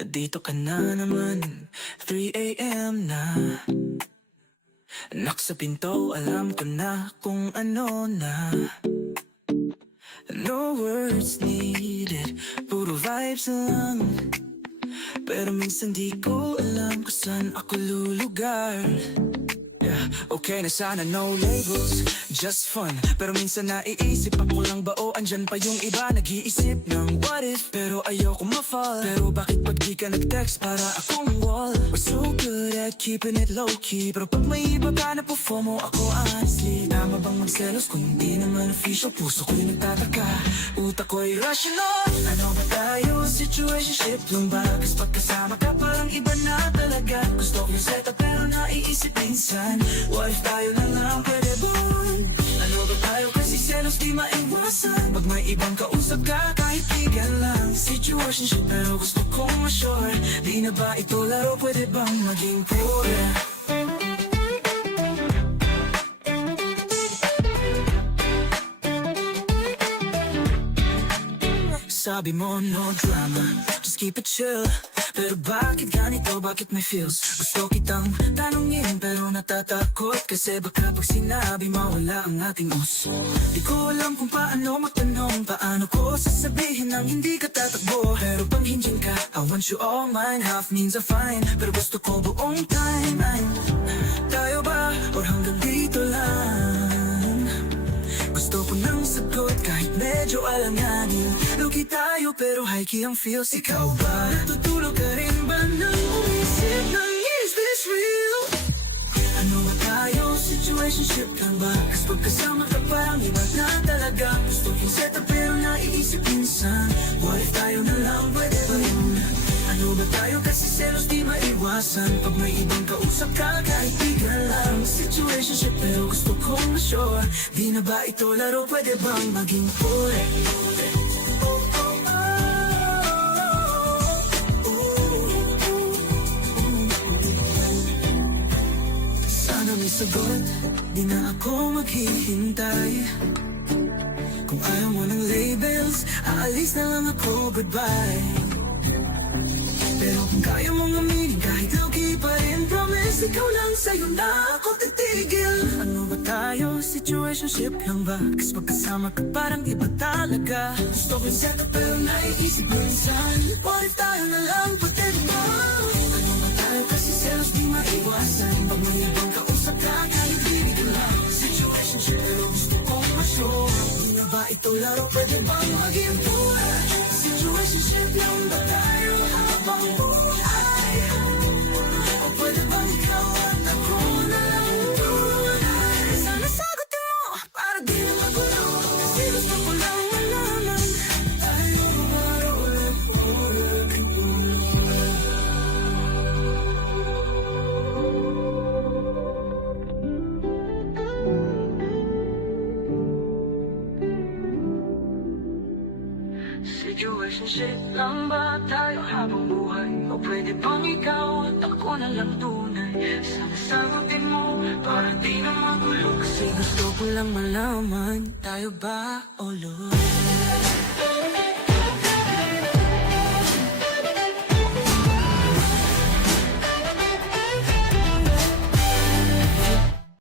Dito ka na naman, 3 AM na. Knock sa pinto, alam ko na kung ano na. No words needed, puro vibes lang. Pero minsan di ko alam kung saan ako lulugar. Okay na sana no labels, just fun. Pero minsan naiisip ako lang ba o andyan pa yung iba nag-iisip ng what if. Pero ayoko ma-fall. Pero bakit pag di ka nag-text para akong wall. We're so good at keeping it low-key. Pero pag may iba ka na po-FOMO ako honestly. Tama bang magselos kung hindi naman official? Puso ko'y nagtataka, utak ko'y rational. Ano ba tayo? Situationship lang ba? Kas pagkasama ka parang iba na talaga. Gusto ko yung setup pero naiisip minsan, what if tayo na lang pwede ba? Ano ba tayo kasi selos di maiwasan. Pag may ibang kausap ka kahit tigan lang. Situationship pero gusto kong ma-sure. Di na ba ito laro, pwede bang maging pure? Sabi mo no drama, just keep it chill. Pero bakit ganito, bakit may feels? Gusto kitang tanongin pero natatakot. Kasi baka pag sinabi mawala ang ating uso. Di ko alam kung paano magtanong. Paano ko sasabihin nang hindi ka tatakbo. Pero pag hindiyan ka, I want you all mine. Half means are fine, pero gusto ko buong time. Tayo ba or hanggang dito lang? Gusto ko nang sagot kahit medyo alanganin. Lugi tayo pero high-key ang feels. Ikaw ba? Natutulog ka rin ba nang umisip ng is this real? Ano ba tayo? Situationship lang ba? Kas pagkasama ka parang iba na talaga. Gusto kong setup pero naiisip minsan, what if tayo na lang pwede ba yun? Ano ba tayo kasi selos di maiwasan. Pag may ibang kausap ka kahit tigan lang. Situationship pero gusto kong ma-sure. Di na ba ito laro, pwede bang maging pure? Sana may sagot, di na ako maghihintay. Kung ayaw mo ng labels, aalis na lang ako, goodbye. Pero kung kaya mong aminin kahit lugi pa rin, promise ikaw lang sa'yo na ako titigil. Ano ba tayo? Situationship lang ba? Kas pagkasama ka parang iba talaga. Gusto kong setup pero naiisip minsan, what if tayo na lang pwede ba? Ano ba tayo kasi selos di maiwasan. Pag may ibang kausap ka kahit hindi ka lang. Situationship pero gusto kong ma-sure. Di na ba ito laro, pwede bang maging pure? Situationship lang ba tayo habang buhay? O pwede bang ikaw at ako na lang tunay? Sana sagutin mo para di na magulo. Kasi gusto ko lang malaman tayo maroon pure. Situationship lang ba tayo habang buhay? O pwede bang ikaw at ako na lang tunay? Sana sagutin mo para di na magulo. Kasi gusto ko lang malaman tayo ba o love?